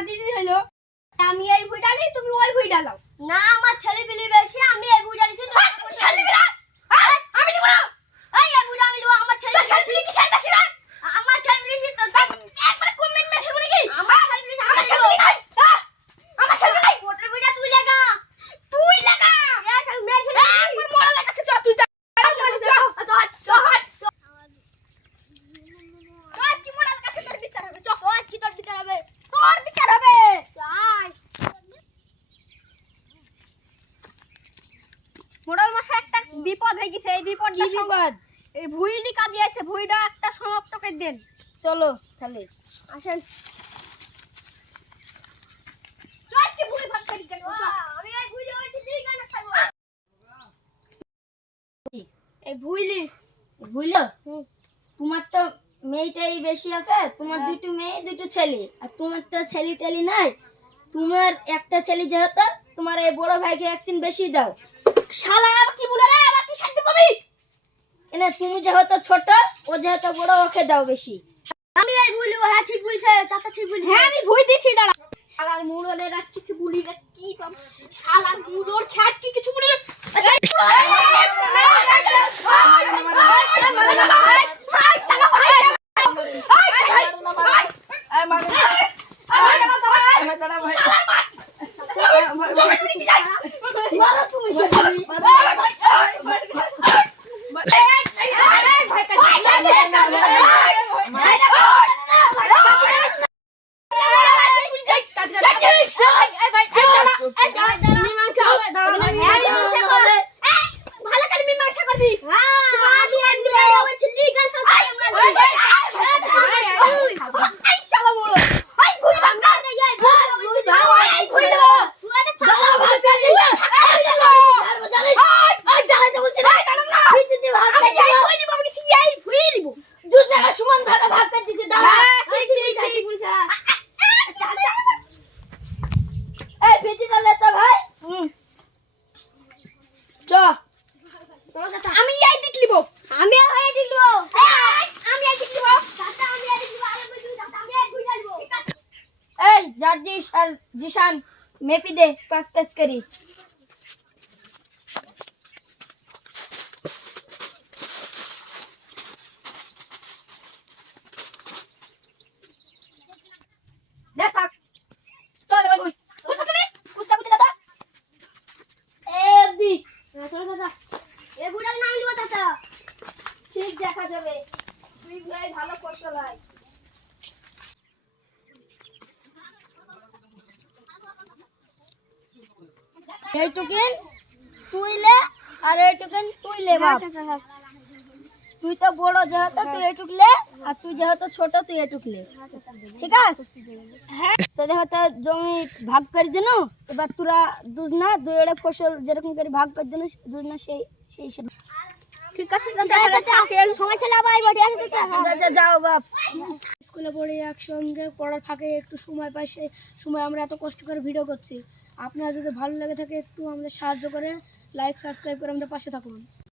দিদি হলো আমি এই ভুই ডালি তুমি ওই ভুই ডালাও না আমার ছেলে পিলি বেশি আমি এই ভুই ডালিছি তো ছেলে বিলা আমি নিব না এই ভুই আমি লিবো আমার ছেলে পিলি কি ছেলে বেশি না আমার ছেলে পিলি তো একবার কমেন্ট মেরে ফেলবো নাকি আমার ছেলে পিলি আমার ছেলে নাই আমার ছেলে নাই কোটর ভুইটা তুই লাগা এ শাল মেরে ফেলবো একবার মোড়া লাগাচ্ছে চ তুই মোড়াল মাসে একটা বিপদ হয়ে গেছে এই বিপদটা বিপদ এই ভুইলি কাজে আছে ভুইটা একটা সমাপ্ত করে দেন চলো তাহলে আসেন চল ভুই ভাগ করে দেন আমি এই ভুই ওইটি লিগানা খাবো এই ভুইলি ভুইলো তোমার তো মেয়েটাই বেশি আছে তোমার দুটো মেয়ে দুটো ছেলে আর তোমার তো ছেলে টেলি নাই তোমার একটা ছেলে যেহেতু তোমার এই বড় ভাইকে ভ্যাকসিন বেশি দাও শালা আবার কি বলে রে আবার কি শান্তি পাবি এনে তুমি যেহেতু ছোট ও যেহেতু বড় ওকে দাও বেশি আমি এই ভুই লিবো হ্যাঁ ঠিক বলছে চাচা ঠিক বলছে হ্যাঁ আমি ভুই দিছি দাঁড়া শালার মুড়লের আর কিছু বলি না কি পাব শালার মুড়োর খ্যাচ কি কিছু বলি না আমি এই দিক লিব আমি এই দিক লিবো আমি এই দিক লিব চাচা আমি এই দিক লিবো আরে বই দিও চাচা আমি এই ভুই ডালবো এই জার্জিস আর জিশান মেপি দে পাস পাস করি দেখ থাক চল রে বই কুস্তা তুমি কুস্তা কুতি দাদা এ দি চলো চাচা এই ভুই ডাল নাম লিবো চাচা ঠিক দেখা যাবে তুই ভাই ভালো ফসল হয় এইটুকুন তুইলে আর এইটুকুন তুইলে বাপ তুই তো বড় যেহেতু তুই এইটুকলে আর তুই যেহেতু ছোট তুই এইটুকলে ঠিক আছে হ্যাঁ তো যেহেতু জমি ভাগ করে দিন এবার তোরা দুজনা দুই এড়ে ফসল যেরকম করে ভাগ করে দিন দুজনা সেই সেই ঠিক আছে সময় ছিল আবার বডি আছে চাচা যাও বাপ স্কুলে পড়ে একসঙ্গে পড়ার ফাঁকে একটু সময় পাই সেই সময় আমরা এত কষ্ট করে ভিডিও করছি আপনারা যদি ভালো লেগে থাকে একটু আমাদের সাহায্য করে লাইক সাবস্ক্রাইব করে আমাদের পাশে থাকুন।